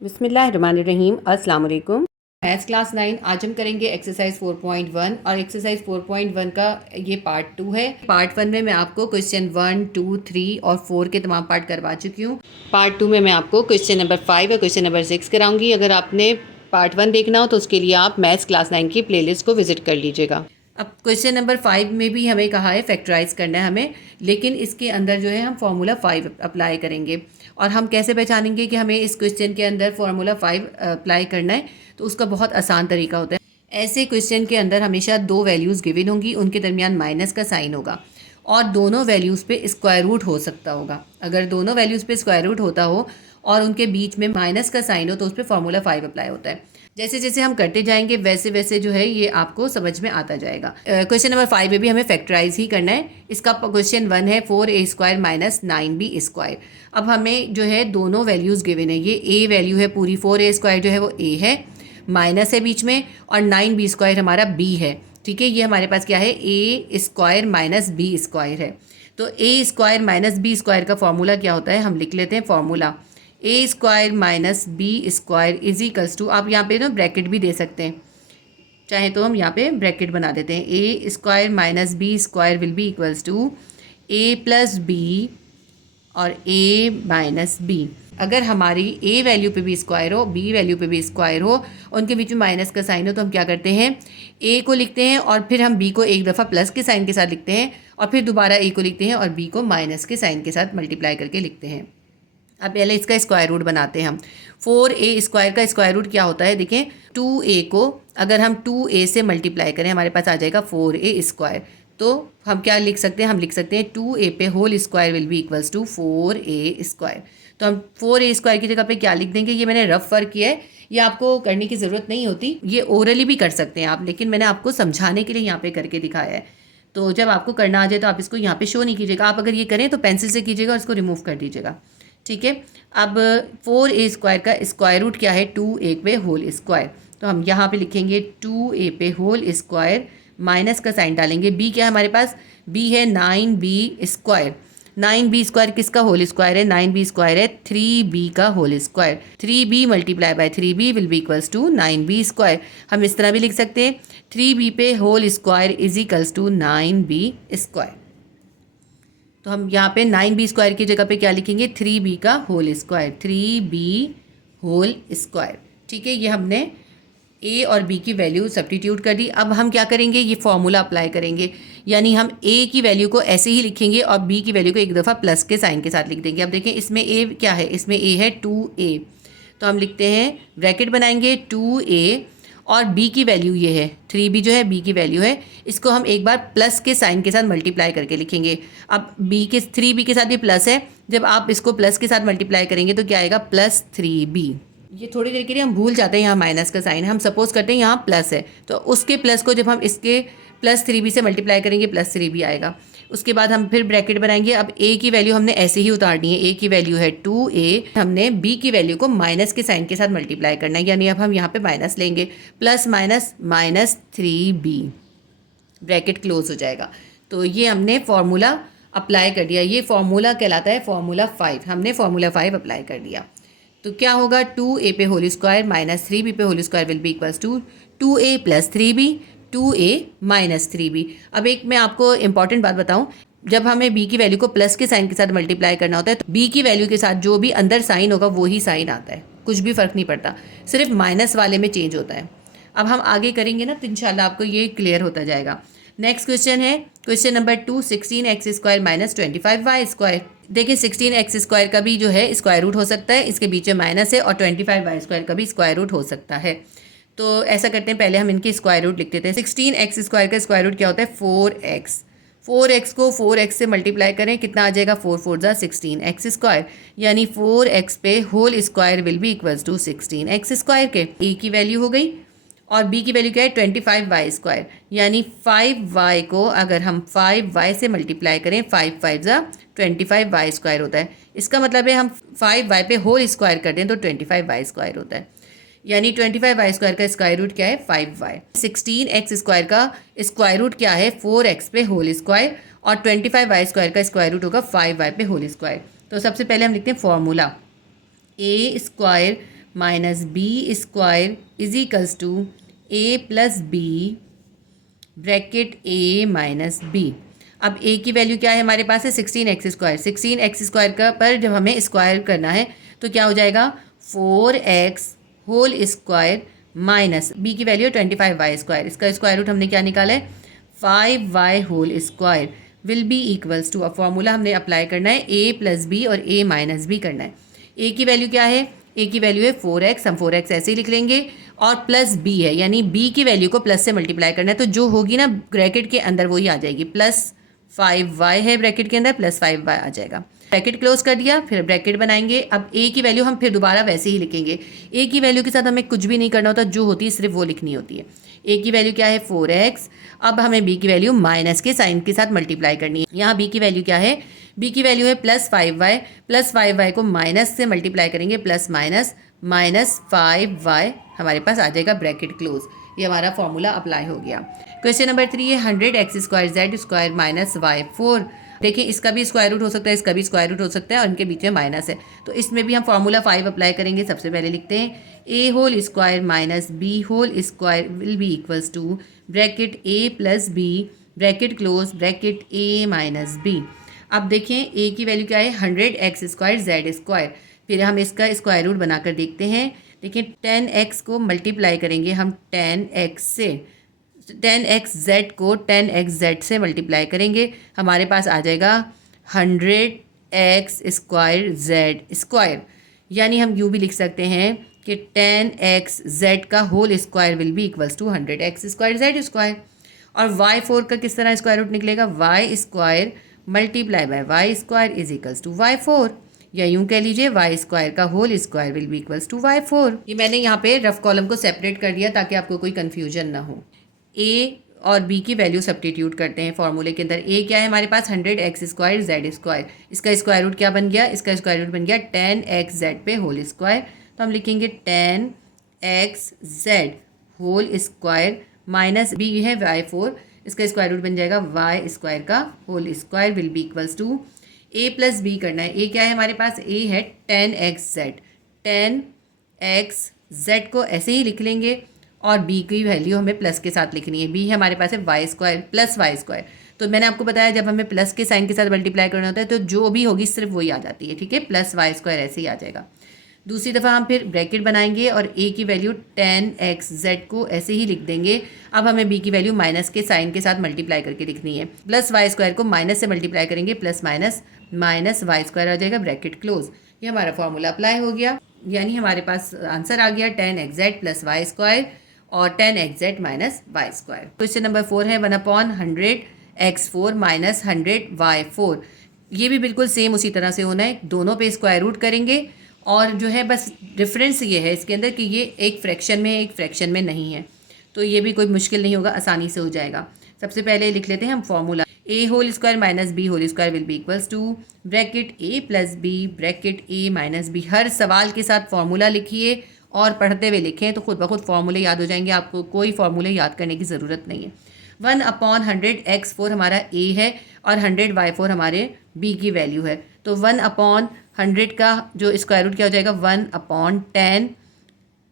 बिस्मिल्लाहिर्रहमानिर्रहीम। अस्सलाम वालेकुम। मैथ्स क्लास 9 आज हम करेंगे एक्सरसाइज 4.1 और एक्सरसाइज 4.1 का ये पार्ट 2 है। पार्ट 1 में मैं आपको क्वेश्चन 1, 2, 3 और 4 के तमाम पार्ट करवा चुकी हूँ। पार्ट 2 में मैं आपको क्वेश्चन नंबर 5 और क्वेश्चन नंबर 6 कराऊंगी। अगर आपने पार्ट 1 देखना हो तो उसके लिए आप मैथ्स क्लास 9 की प्लेलिस्ट को विजिट कर लीजिएगा। अब क्वेश्चन नंबर 5 में भी हमें कहा है फैक्टराइज करना है हमें, लेकिन इसके अंदर जो है हम फार्मूला 5 अप्लाई करेंगे। और हम कैसे पहचानेंगे कि हमें इस क्वेश्चन के अंदर फार्मूला 5 अप्लाई करना है? तो उसका बहुत आसान तरीका होता है। ऐसे क्वेश्चन के अंदर हमेशा दो वैल्यूज़ गिवन होंगी, उनके दरमियान माइनस का साइन होगा और दोनों वैल्यूज़ पे स्क्वायर रूट हो सकता होगा। अगर दोनों वैल्यूज़ पे स्क्वायर रूट होता हो और उनके बीच में माइनस का साइन हो तो उस पर फार्मूला 5 अप्लाई होता है। जैसे जैसे हम करते जाएंगे वैसे वैसे जो है ये आपको समझ में आता जाएगा। क्वेश्चन नंबर 5 में भी हमें फैक्टराइज ही करना है। इसका क्वेश्चन 1 है 4a² माइनस 9b²। अब हमें जो है दोनों वैल्यूज़ गिवन है। ये a वैल्यू है पूरी, 4a² जो है वो a है, माइनस है बीच में, और 9b² हमारा b है। ठीक है, ये हमारे पास क्या है, a² माइनस b² है। तो a² माइनस b² का फॉर्मूला क्या होता है, हम लिख लेते हैं formula. a² minus b² is equals to, आप यहाँ पे ना ब्रैकेट भी दे सकते हैं, चाहे तो हम यहाँ पे ब्रैकेट बना देते हैं। a² minus b² will be equals to a plus b और a माइनस b। अगर हमारी a वैल्यू पे भी स्क्वायर हो, b वैल्यू पे भी स्क्वायर हो, उनके बीच में माइनस का साइन हो, तो हम क्या करते हैं, a को लिखते हैं और फिर हम b को एक दफ़ा प्लस के साइन के साथ लिखते हैं और फिर दोबारा a को लिखते हैं और b को माइनस के साइन के साथ मल्टीप्लाई करके लिखते हैं। अब पहले इसका स्क्वायर रूट बनाते हैं हम। 4a² का स्क्वायर रूट क्या होता है, देखें, 2a को अगर हम 2a से मल्टीप्लाई करें हमारे पास आ जाएगा 4a²। तो हम क्या लिख सकते हैं, हम लिख सकते हैं 2a पे whole square will be equals to 4a²। तो हम 4a² की जगह पे क्या लिख देंगे, ये मैंने रफ वर्क किया है, ये आपको करने की ज़रूरत नहीं होती, ये ओरली भी कर सकते हैं आप, लेकिन मैंने आपको समझाने के लिए यहाँ पे करके दिखाया है। तो जब आपको करना आ जाए तो आप इसको यहाँ पे शो नहीं कीजिएगा, आप अगर ये करें तो पेंसिल से कीजिएगा और इसको रिमूव कर दीजिएगा। ठीक है, अब 4a² का स्क्वायर रूट क्या है, 2a पे होल स्क्वायर। तो हम यहाँ पे लिखेंगे 2a पे होल स्क्वायर, माइनस का साइन डालेंगे। b क्या है हमारे पास, b है 9b²। 9b² किसका होल स्क्वायर है, 9b² है 3b का whole square. 3b multiply by 3b will be equals to 9b²। हम इस तरह भी लिख सकते हैं 3b पे whole square is equals to 9b²। तो हम यहाँ पे 9b² की जगह पे क्या लिखेंगे, 3b का whole square, 3b whole square. ठीक है, ये हमने a और b की वैल्यू सब्स्टिट्यूट कर दी। अब हम क्या करेंगे, ये फॉर्मूला अप्लाई करेंगे, यानी हम a की वैल्यू को ऐसे ही लिखेंगे और b की वैल्यू को एक दफ़ा प्लस के साइन के साथ लिख देंगे। अब देखें इसमें a क्या है, इसमें a है 2a, तो हम लिखते हैं ब्रैकेट बनाएंगे 2a और b की वैल्यू ये है 3b जो है b की वैल्यू है, इसको हम एक बार प्लस के साइन के साथ मल्टीप्लाई करके लिखेंगे। अब b के 3b के साथ भी प्लस है, जब आप इसको प्लस के साथ मल्टीप्लाई करेंगे तो क्या आएगा, प्लस 3b। ये थोड़ी देर के लिए हम भूल जाते हैं यहाँ माइनस का साइन है, हम सपोज करते हैं यहाँ प्लस है, तो उसके प्लस को जब हम इसके प्लस 3b से मल्टीप्लाई करेंगे प्लस 3b आएगा। उसके बाद हम फिर ब्रैकेट बनाएंगे। अब a की वैल्यू हमने ऐसे ही उतारनी है, a की वैल्यू है 2a, हमने b की वैल्यू को माइनस के साइन के साथ मल्टीप्लाई करना है, यानी अब हम यहाँ पे माइनस लेंगे, plus minus minus 3b, bracket close हो जाएगा। तो ये हमने फॉर्मूला अप्लाई कर दिया, ये फॉर्मूला कहलाता है फॉर्मूला 5। हमने फॉर्मूला 5 अप्लाई कर दिया तो क्या होगा, 2a पे होल स्क्वायर माइनस 3b पे whole square will be equals to 2a plus 3b, 2a minus 3b। अब एक मैं आपको इंपॉर्टेंट बात बताऊं, जब हमें b की वैल्यू को प्लस के साइन के साथ मल्टीप्लाई करना होता है तो b की वैल्यू के साथ जो भी अंदर साइन होगा वो ही साइन आता है, कुछ भी फ़र्क नहीं पड़ता, सिर्फ माइनस वाले में चेंज होता है। अब हम आगे करेंगे ना तो इंशाल्लाह आपको ये क्लियर होता जाएगा। नेक्स्ट क्वेश्चन है question number 2, 16x² minus 25y²। देखिए 16x² का भी जो है स्क्वायर रूट हो सकता है, इसके बीच में माइनस है, और 25y² का भी स्क्वायर रूट हो सकता है। तो ऐसा करते हैं, पहले हम इनके स्क्वायर रूट लिख देते हैं। 16x² का स्क्वायर रूट क्या होता है, 4x। 4x को 4x से मल्टीप्लाई करें, कितना आ जाएगा, 4 4 जा 16x², यानी 4x पे whole square will be equals to 16x² के। a की वैल्यू हो गई और b की वैल्यू क्या है, 25y², यानी 5y को अगर हम 5y से मल्टीप्लाई करें, 5 5 जा 25y² होता है। इसका मतलब है हम 5y पे होल स्क्वायर कर दें तो 25y² होता है, यानी 25y² का स्क्वायर रूट क्या है, 5y। 16x² का स्क्वायर रूट क्या है, 4x पे होल स्क्वायर, और 25y² का स्क्वायर रूट होगा 5y पे होल स्क्वायर। तो सबसे पहले हम लिखते हैं formula, a² minus B square is equals to A plus B bracket A minus B. अब ए की वैल्यू क्या है हमारे पास है 16x²। 16x² का पर जब हमें स्क्वायर करना है तो क्या हो जाएगा 4x whole square minus B की वैल्यू 25y²। इसका स्क्वायर रूट हमने क्या निकाला है 5y whole square will be equals to. अब फॉर्मूला हमने अप्लाई करना है a प्लस बी और a माइनस बी करना है। a की वैल्यू क्या है, a की वैल्यू है 4x, हम 4x ऐसे ही लिख लेंगे, और प्लस b है यानी b की वैल्यू को प्लस से मल्टीप्लाई करना है, तो जो होगी ना ब्रैकेट के अंदर वही आ जाएगी। प्लस 5y है ब्रैकेट के अंदर, प्लस 5y आ जाएगा। ब्रैकेट क्लोज कर दिया, फिर ब्रैकेट बनाएंगे। अब a की वैल्यू हम फिर दोबारा वैसे ही लिखेंगे। a की वैल्यू के साथ हमें कुछ भी नहीं करना होता, जो होती है सिर्फ वो लिखनी होती है। a की वैल्यू क्या है 4x। अब हमें b की वैल्यू माइनस के साइन के साथ मल्टीप्लाई करनी है। यहाँ b की वैल्यू क्या है, b की वैल्यू है प्लस 5y। प्लस 5y को माइनस से मल्टीप्लाई करेंगे, प्लस माइनस माइनस 5y हमारे पास आ जाएगा ब्रैकेट क्लोज। ये हमारा फॉर्मूला अप्लाई हो गया। क्वेश्चन नंबर 3 है 100x² z² माइनस y4। देखिए इसका भी स्क्वायर रूट हो सकता है, इसका भी स्क्वायर रूट हो सकता है, और इनके बीच में माइनस है, तो इसमें भी हम फॉर्मूला 5 अप्लाई करेंगे। सबसे पहले लिखते हैं a whole square minus b whole square will be equals to bracket a plus b bracket close bracket a minus b। अब देखें a की वैल्यू क्या है 100x² z²। फिर हम इसका स्क्वायर रूट बनाकर देखते हैं। देखिए 10x को मल्टीप्लाई करेंगे हम 10x से, 10xz को 10xz से मल्टीप्लाई करेंगे, हमारे पास आ जाएगा 100x² z²। यानी हम यूँ भी लिख सकते हैं कि 10xz का whole square will be equals to 100x² z²। और y4 का किस तरह स्क्वायर रूट निकलेगा, y² multiply by y² is equals to y4, या यूँ कह लीजिए y² का whole square will be equals to y4। ये मैंने यहाँ पे रफ कॉलम को सेपरेट कर दिया ताकि आपको कोई कन्फ्यूजन ना हो। a और b की वैल्यू सब्स्टिट्यूट करते हैं फॉर्मूले के अंदर। a क्या है हमारे पास 100x² z²। इसका स्क्वायर रूट क्या बन गया, इसका स्क्वायर रूट बन गया 10xz पे होल स्क्वायर, तो हम लिखेंगे 10xz whole square minus b है y4, इसका स्क्वायर रूट बन जाएगा y² का whole square will be equals to a plus b करना है। a क्या है हमारे पास, a है 10xz, 10xz को ऐसे ही लिख लेंगे, और b की वैल्यू हमें प्लस के साथ लिखनी है। b है हमारे पास है y² प्लस y²। तो मैंने आपको बताया जब हमें प्लस के साइन के साथ मल्टीप्लाई करना होता है तो जो भी होगी सिर्फ वही आ जाती है, ठीक है, प्लस y² ऐसे ही आ जाएगा। दूसरी दफ़ा हम फिर ब्रैकेट बनाएंगे और a की वैल्यू 10xz को ऐसे ही लिख देंगे। अब हमें b की वैल्यू माइनस के साइन के साथ मल्टीप्लाई करके लिखनी है। प्लस y² को माइनस से मल्टीप्लाई करेंगे, प्लस माइनस माइनस y² आ जाएगा ब्रैकेट क्लोज। ये हमारा फॉर्मूला अप्लाई हो गया, यानी हमारे पास आंसर आ गया 10xz प्लस y² और 10xz minus y²। Question number 4 है 1/100x4 माइनस 100y4। ये भी बिल्कुल सेम उसी तरह से होना है, दोनों पे स्क्वायर रूट करेंगे, और जो है बस डिफरेंस ये है इसके अंदर कि ये एक फ्रैक्शन में है, एक फ्रैक्शन में नहीं है, तो ये भी कोई मुश्किल नहीं होगा, आसानी से हो जाएगा। सबसे पहले लिख लेते हैं हम formula, a whole square minus b whole square will be equals to bracket a plus b bracket a minus b। हर सवाल के साथ फॉर्मूला लिखिए और पढ़ते हुए लिखें तो खुद ब खुद फॉर्मूले याद हो जाएंगे, आपको कोई फॉर्मूले याद करने की ज़रूरत नहीं है। 1/100x4 हमारा a है और 100y4 हमारे b की वैल्यू है, तो 1/100 का जो स्क्वायर रूट क्या हो जाएगा 1/10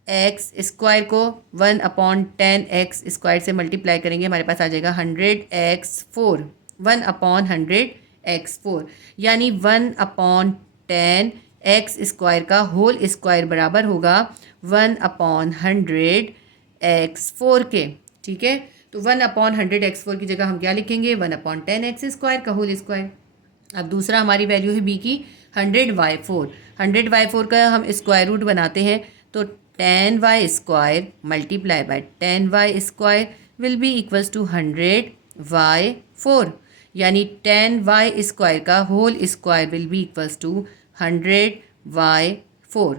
x² को 1/10x² से मल्टीप्लाई करेंगे, हमारे पास आ जाएगा 100x4, 1/100x4, यानी 1/10x² का होल स्क्वायर बराबर होगा 1/100x4 के, ठीक है। तो 1/100x4 की जगह हम क्या लिखेंगे 1/10x² का होल स्क्वायर। अब दूसरा हमारी वैल्यू है b की 100y4। 100y4 का हम स्क्वायर रूट बनाते हैं, तो 10y² multiply by 10y² will be equals to 100y4, यानी 10y² का whole square will be equals to 100y4,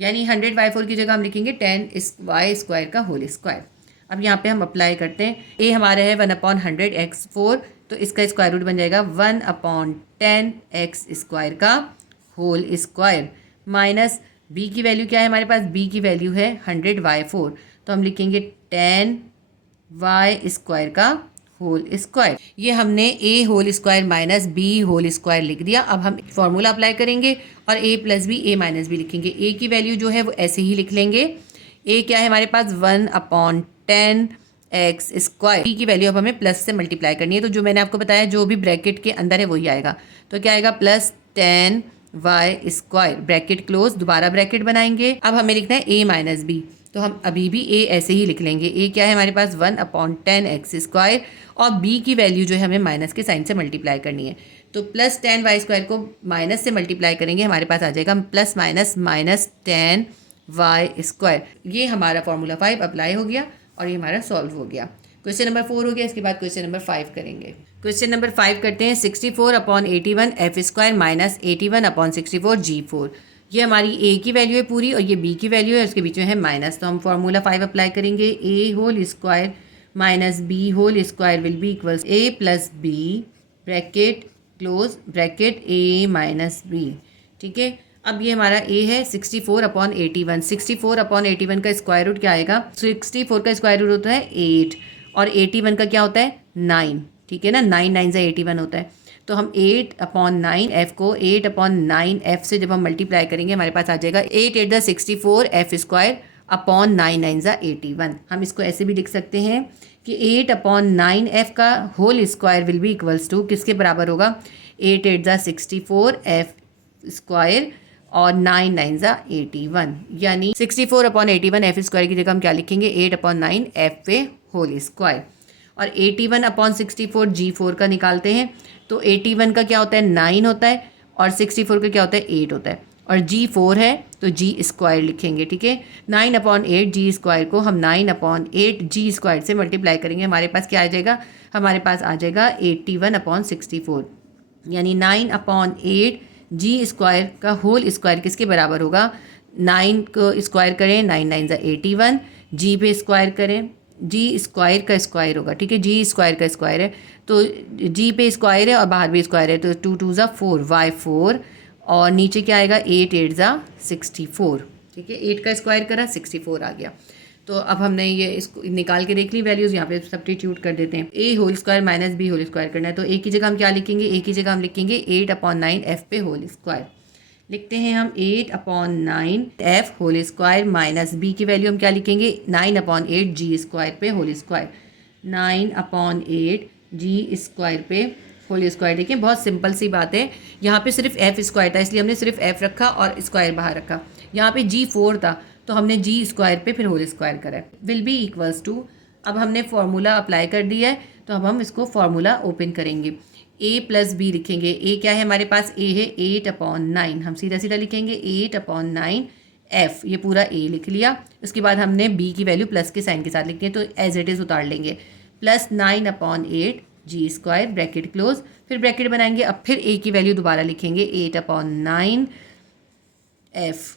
यानी 100y4 की जगह हम लिखेंगे 10y² का होल स्क्वायर। अब यहाँ पे हम अप्लाई करते हैं, a हमारे है 1/100x4, तो इसका स्क्वायर रूट बन जाएगा 1/10x² का होल स्क्वायर, माइनस b की वैल्यू क्या है हमारे पास, b की वैल्यू है 100y4, तो हम लिखेंगे 10y² का होल स्क्वायर। ये हमने A whole square minus B whole square लिख दिया। अब हम फॉर्मूला अप्लाई करेंगे और A plus B A minus B लिखेंगे। ए की वैल्यू जो है वो ऐसे ही लिख लेंगे। ए क्या है हमारे पास 1/10 एक्स स्क्वायर। बी की वैल्यू अब हमें प्लस से मल्टीप्लाई करनी है, तो जो मैंने आपको बताया जो भी ब्रैकेट के अंदर है वही आएगा। तो क्या आएगा plus 10 Y square, bracket close, दोबारा ब्रैकेट बनाएंगे। अब हमें लिखना है ए माइनस बी, तो हम अभी भी ए ऐसे ही लिख लेंगे। ए क्या है हमारे पास 1/10 एक्स स्क्वायर और बी की वैल्यू जो है हमें माइनस के साइन से मल्टीप्लाई करनी है। तो प्लस 10 वाई स्क्वायर को माइनस से मल्टीप्लाई करेंगे, हमारे पास आ जाएगा plus minus minus 10 Y square. ये हमारा फॉर्मूला 5 अप्लाई हो गया और ये हमारा सॉल्व हो गया। क्वेश्चन नंबर 4 हो गया। इसके बाद क्वेश्चन नंबर 5 करेंगे। क्वेश्चन नंबर 5 करते हैं। 64/81 एफ स्क्वायर माइनस 81/64 G4। ये हमारी ए की वैल्यू है पूरी और ये बी की वैल्यू है, उसके बीच में है माइनस। तो हम फॉर्मूला 5 अप्लाई करेंगे। A whole square minus B whole square will be equals A plus B bracket close bracket A minus B. ठीक है, अब ये हमारा ए है 64/81। 64/81 का स्क्वायर रूट क्या आएगा? 64 का स्क्वायर रूट होता है 8 और 81 का क्या होता है 9। ठीक है ना, 9 9 से 81 होता है। तो हम 8/9 एफ को 8/9 एफ से जब हम मल्टीप्लाई करेंगे हमारे पास आ जाएगा 8 8 द 64 एफ स्क्वायर अपॉन 9 9 ज़ा 81। हम इसको ऐसे भी लिख सकते हैं कि 8/9 एफ का whole square will be equals to किसके बराबर होगा? 8 8 ज़ा 64 एफ स्क्वायर और 9 9 ज़ा 81, यानी 64/81 एफ स्क्वायर की जगह हम क्या लिखेंगे? 8/9 एफ पे होल स्क्वायर। और 81/64 G4 का निकालते हैं, तो 81 का क्या होता है 9 होता है और 64 का क्या होता है 8 होता है और G4 है तो G स्क्वायर लिखेंगे। ठीक है, 9/8 G स्क्वायर को हम 9/8 G स्क्वायर से मल्टीप्लाई करेंगे, हमारे पास क्या आ जाएगा? हमारे पास आ जाएगा 81/64, यानी 9/8 G स्क्वायर का होल स्क्वायर किसके बराबर होगा? 9 को स्क्वायर करें 9 9 ज़ा 81, G पे स्क्वायर करें, जी स्क्वायर का स्क्वायर होगा। ठीक है, जी स्क्वायर का स्क्वायर है तो जी पे स्क्वायर है और बाहर भी स्क्वायर है, तो 2 2 ज़ा 4 y4 और नीचे क्या आएगा 8 8 ज़ा 64। ठीक है, 8 का स्क्वायर करा 64 आ गया। तो अब हमने ये इसको निकाल के देख ली वैल्यूज़, यहाँ पे सब्स्टिट्यूट कर देते हैं। A whole square minus B whole square करना है, तो ए की जगह हम क्या लिखेंगे? ए की जगह हम लिखेंगे 8/9 एफ पे होल स्क्वायर। लिखते हैं हम 8/9 F whole square minus B की वैल्यू हम क्या लिखेंगे? 9/8 जी स्क्वायर पे होल स्क्वायर। 9/8 जी स्क्वायर पे होल स्क्वायर। देखिए बहुत सिंपल सी बात है, यहाँ पे सिर्फ एफ स्क्वायर था इसलिए हमने सिर्फ एफ रखा और स्क्वायर बाहर रखा। यहाँ पे G4 था तो हमने जी स्क्वायर पे फिर होल स्क्वायर करा। विल बी इक्वल्स टू, अब हमने फॉर्मूला अप्लाई कर दिया है तो अब हम इसको फॉर्मूला ओपन करेंगे। ए प्लस बी लिखेंगे। ए क्या है हमारे पास? ए है 8/9, हम सीधा सीधा लिखेंगे 8/9 एफ, ये पूरा ए लिख लिया। उसके बाद हमने बी की वैल्यू प्लस के साइन के साथ लिखनी है, तो एज इट इज़ उतार लेंगे। Plus 9/8 G square bracket close, फिर ब्रैकेट बनाएंगे। अब फिर ए की वैल्यू दोबारा लिखेंगे 8/9 एफ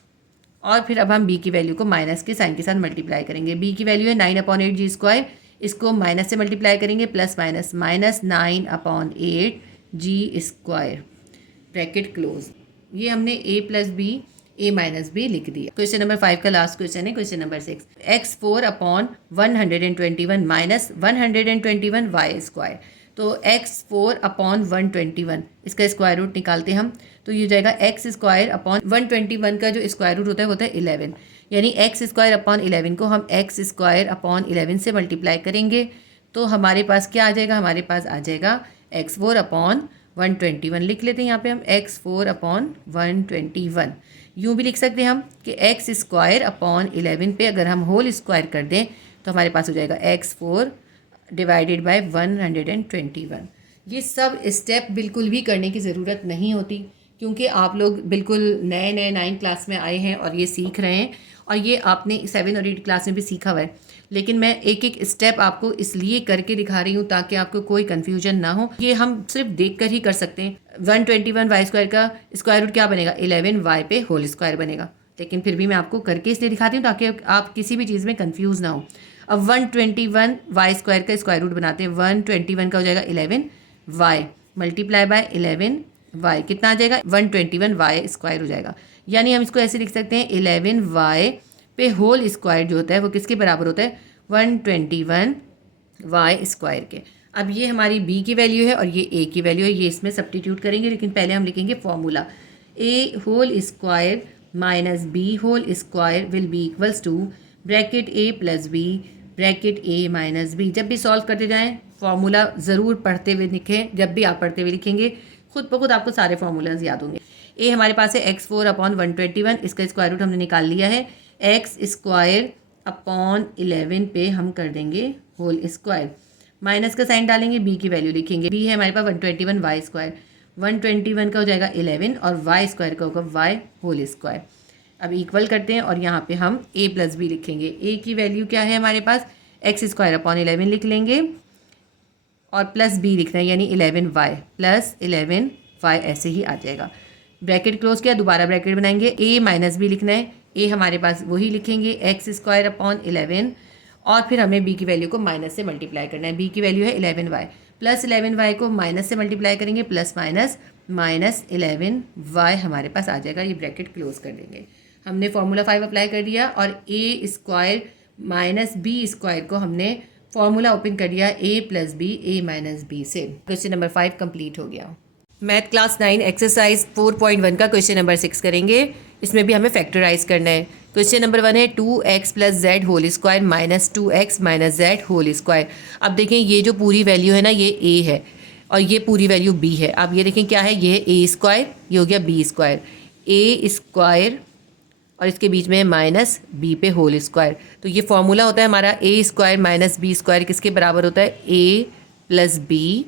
और फिर अब हम बी की वैल्यू को माइनस के साइन के साथ मल्टीप्लाई करेंगे। बी की वैल्यू है 9/8 जी स्क्वायर, इसको माइनस से मल्टीप्लाई करेंगे, plus minus minus 9/8 G square bracket close. ये हमने A plus B A minus B लिख दिया। क्वेश्चन नंबर 5 का लास्ट क्वेश्चन है question number 6। x4/121 minus 121 Y square. तो x4/121 इसका स्क्वायर रूट निकालते हम, तो ये हो जाएगा एक्स स्क्वायर अपॉन 121 का जो स्क्वायर रूट होता है 11, यानी एक्स स्क्वायर अपॉन 11 को हम एक्स स्क्वायर अपॉन 11 से मल्टीप्लाई करेंगे तो हमारे पास क्या आ जाएगा? हमारे पास आ जाएगा x4/121। लिख लेते हैं यहाँ पे हम x4/121। यूँ भी लिख सकते हैं हम कि एक्स स्क्वायर अपॉन 11 पे अगर हम होल स्क्वायर कर दें तो हमारे पास हो जाएगा x4 डिवाइडेड बाय 121। ये सब स्टेप बिल्कुल भी करने की ज़रूरत नहीं होती क्योंकि आप लोग बिल्कुल नए नए 9 क्लास में आए हैं और ये सीख रहे हैं और ये आपने 7 और 8 क्लास में भी सीखा हुआ है। लेकिन मैं एक एक स्टेप आपको इसलिए करके दिखा रही हूँ ताकि आपको कोई कन्फ्यूजन ना हो। ये हम सिर्फ देख कर ही कर सकते हैं। 121 वाई स्क्वायर का स्क्वायर रूट क्या बनेगा? 11 वाई पे होल स्क्वायर बनेगा। लेकिन फिर भी मैं आपको करके इसलिए दिखाती हूँ ताकि आप किसी भी चीज़ में कन्फ्यूज़ ना हो। अब 121 वाई स्क्वायर का स्क्वायर रूट बनाते हैं। 121 का हो जाएगा 11 वाई मल्टीप्लाई बाय 11 वाई, कितना आ जाएगा? 121 वाई स्क्वायर हो जाएगा। यानी हम इसको ऐसे लिख सकते हैं 11 वाई पे होल स्क्वायर जो होता है वो किसके बराबर होता है? 121 वाई स्क्वायर के। अब ये हमारी b की वैल्यू है और ये a की वैल्यू है, ये इसमें सब्स्टिट्यूट करेंगे, लेकिन पहले हम लिखेंगे formula a whole square minus b whole square will be equals to bracket a plus b bracket a minus b। जब भी सॉल्व करते जाएं फॉर्मूला ज़रूर पढ़ते हुए लिखें, जब भी आप पढ़ते हुए लिखेंगे खुद ब खुद आपको सारे फॉर्मूलाज याद होंगे। a हमारे पास है x4/121, इसका स्क्वायर रूट हमने निकाल लिया है, एक्स स्क्वायर अपॉन 11 पे हम कर देंगे होल स्क्वायर, माइनस का साइन डालेंगे, b की वैल्यू लिखेंगे, b है हमारे पास 121 वाई स्क्वायर, 121 का हो जाएगा 11 और वाई स्क्वायर का होगा वाई होल स्क्वायर। अब इक्वल करते हैं और यहाँ पे हम a प्लस बी लिखेंगे। a की वैल्यू क्या है हमारे पास, एक्स स्क्वायर अपॉन 11 लिख लेंगे और प्लस b लिखना है यानी 11y प्लस 11y, ऐसे ही आ जाएगा। ब्रैकेट क्लोज किया, दोबारा ब्रैकेट बनाएंगे, a माइनस बी लिखना है, a हमारे पास वही लिखेंगे एक्स स्क्वायर अपॉन 11 और फिर हमें b की वैल्यू को माइनस से मल्टीप्लाई करना है, b की वैल्यू है 11y प्लस 11y को माइनस से मल्टीप्लाई करेंगे, प्लस माइनस माइनस 11y हमारे पास आ जाएगा। ये ब्रैकेट क्लोज कर देंगे। हमने फॉर्मूला 5 अप्लाई कर दिया और a square minus b square को हमने फॉर्मूला ओपन कर दिया a plus B a minus B से। क्वेश्चन नंबर 5 कंप्लीट हो गया। मैथ क्लास 9 एक्सरसाइज 4.1 का क्वेश्चन नंबर 6 करेंगे। इसमें भी हमें फैक्टराइज करना है। क्वेश्चन नंबर 1 है 2x plus z whole square minus 2x minus z whole square. अब देखें ये जो पूरी वैल्यू है ना ये a है और ये पूरी वैल्यू b है। अब ये देखें क्या है, ये है a स्क्वायर, ये हो गया b स्क्वायर, a स्क्वायर और इसके बीच में है माइनस b पे होल स्क्वायर। तो ये फॉर्मूला होता है हमारा a square minus B square किसके बराबर होता है, a प्लस बी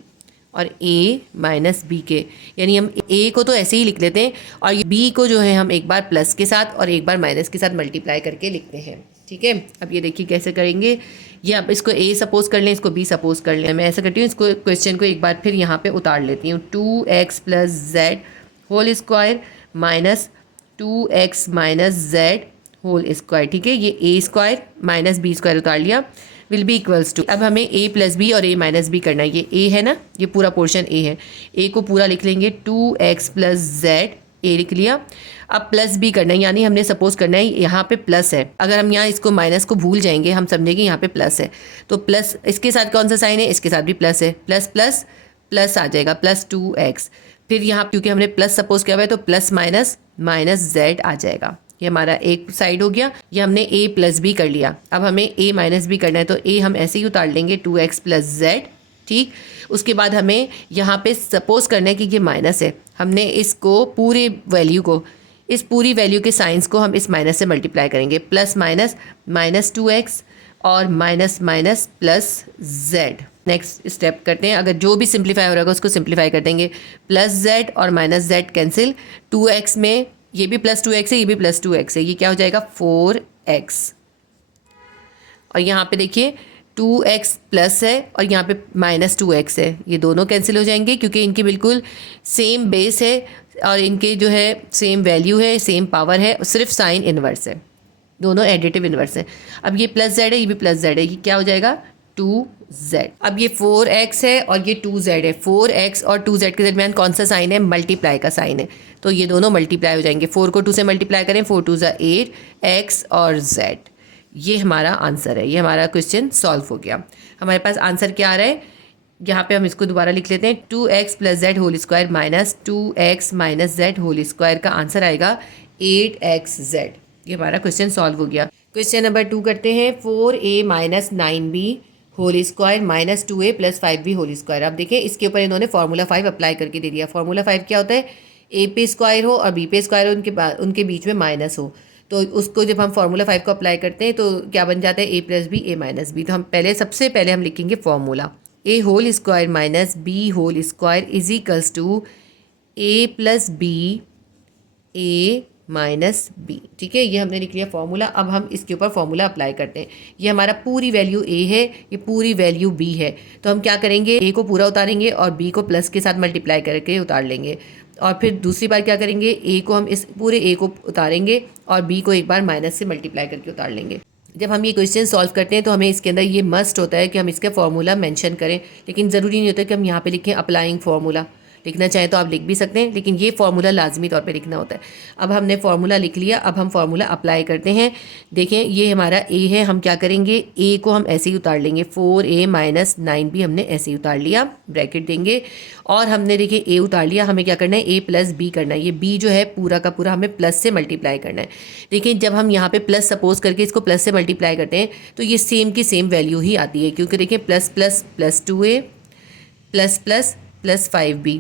और a माइनस बी के, यानी हम a को तो ऐसे ही लिख लेते हैं और b को जो है हम एक बार प्लस के साथ और एक बार माइनस के साथ मल्टीप्लाई करके लिखते हैं। ठीक है, अब ये देखिए कैसे करेंगे। ये आप इसको a सपोज कर लें, इसको b सपोज कर लें। मैं ऐसा करती हूँ, इसको क्वेश्चन को एक बार फिर यहाँ पे उतार लेती हूँ। 2x plus z whole square minus 2x minus z whole square. ठीक है, ये a square minus B square उतार लिया, विल बी इक्वल्स टू, अब हमें a प्लस बी और a माइनस बी करना है। ये a है ना, ये पूरा पोर्शन a है, a को पूरा लिख लेंगे, 2x प्लस जेड a लिख लिया। अब प्लस b करना है, यानी हमने सपोज करना है यहाँ पे प्लस है, अगर हम यहाँ इसको माइनस को भूल जाएंगे हम समझेंगे यहाँ पे प्लस है, तो प्लस इसके साथ कौन सा साइन है, इसके साथ भी प्लस है, प्लस प्लस प्लस आ जाएगा प्लस 2x। फिर यहाँ क्योंकि हमने प्लस सपोज किया हुआ है तो प्लस माइनस माइनस जेड आ जाएगा। ये हमारा एक साइड हो गया, ये हमने a प्लस बी कर लिया। अब हमें a माइनस बी करना है तो a हम ऐसे ही उतार लेंगे 2x प्लस जेड। ठीक, उसके बाद हमें यहाँ पे सपोज करना है कि ये माइनस है, हमने इसको पूरे वैल्यू को, इस पूरी वैल्यू के साइंस को हम इस माइनस से मल्टीप्लाई करेंगे, प्लस माइनस माइनस 2x और minus minus plus Z. Next step करते हैं, अगर जो भी सिंप्लीफाई हो रहा है उसको सिंप्लीफाई कर देंगे, प्लस जेड और माइनस जेड कैंसिल, 2x में ये भी प्लस 2x है, ये भी प्लस 2x है, ये क्या हो जाएगा 4x। और यहाँ पे देखिए 2x प्लस है और यहाँ पे माइनस 2x है, ये दोनों कैंसिल हो जाएंगे क्योंकि इनके बिल्कुल सेम बेस है और इनके जो है सेम वैल्यू है, सेम पावर है, सिर्फ साइन इन्वर्स है, दोनों एडिटिव इन्वर्स है। अब ये प्लस जेड है, ये भी प्लस जेड है, ये क्या हो जाएगा 2z। अब ये 4x है और ये 2z है, 4x और 2z के दरमियान कौन सा साइन है, मल्टीप्लाई का साइन है, तो ये दोनों मल्टीप्लाई हो जाएंगे। 4 को 2 से मल्टीप्लाई करें, 4 2 ज़ा 8, x और z। ये हमारा आंसर है, ये हमारा क्वेश्चन सॉल्व हो गया। हमारे पास आंसर क्या आ रहा है, यहाँ पे हम इसको दोबारा लिख लेते हैं, 2x plus z whole square minus 2x minus z whole square का आंसर आएगा 8xz। ये हमारा क्वेश्चन सॉल्व हो गया। क्वेश्चन नंबर 2 करते हैं, 4a minus 9b whole square minus 2a plus 5b whole square. अब देखिए इसके ऊपर इन्होंने फार्मूला 5 अप्लाई करके दे दिया। फार्मूला 5 क्या होता है, a पे स्क्वायर हो और b पे स्क्वायर हो, उनके बीच में माइनस हो, तो उसको जब हम फार्मूला 5 को अप्लाई करते हैं तो क्या बन जाता है, a plus B a minus b. तो हम सबसे पहले हम लिखेंगे formula, a whole square minus b whole square is equals to a plus B a minus B. ठीक है, ये हमने लिख लिया फॉर्मूला। अब हम इसके ऊपर फॉर्मूला अप्लाई करते हैं। ये हमारा पूरी वैल्यू a है, ये पूरी वैल्यू b है, तो हम क्या करेंगे, a को पूरा उतारेंगे और b को प्लस के साथ मल्टीप्लाई करके उतार लेंगे, और फिर दूसरी बार क्या करेंगे, a को हम इस पूरे a को उतारेंगे और b को एक बार माइनस से मल्टीप्लाई करके उतार लेंगे। जब हम ये क्वेश्चन सॉल्व करते हैं तो हमें इसके अंदर ये मस्ट होता है कि हम इसका फॉर्मूला मेंशन करें, लेकिन ज़रूरी नहीं होता कि हम यहाँ पे लिखें अप्लाइंग फार्मूला, लिखना चाहें तो आप लिख भी सकते हैं, लेकिन ये फार्मूला लाजमी तौर पे लिखना होता है। अब हमने फार्मूला लिख लिया, अब हम फार्मूला अप्लाई करते हैं। देखें ये हमारा ए है, हम क्या करेंगे ए को हम ऐसे ही उतार लेंगे, 4a माइनस 9b हमने ऐसे ही उतार लिया, ब्रैकेट देंगे और हमने देखिए ए उतार लिया। हमें क्या करना है, ए प्लस बी करना है। ये बी जो है पूरा का पूरा हमें प्लस से मल्टीप्लाई करना है। देखिए जब हम यहाँ पे प्लस सपोज करके इसको प्लस से मल्टीप्लाई करते हैं तो ये सेम की सेम वैल्यू ही आती है, क्योंकि देखिए plus plus plus 2a plus plus plus 5b,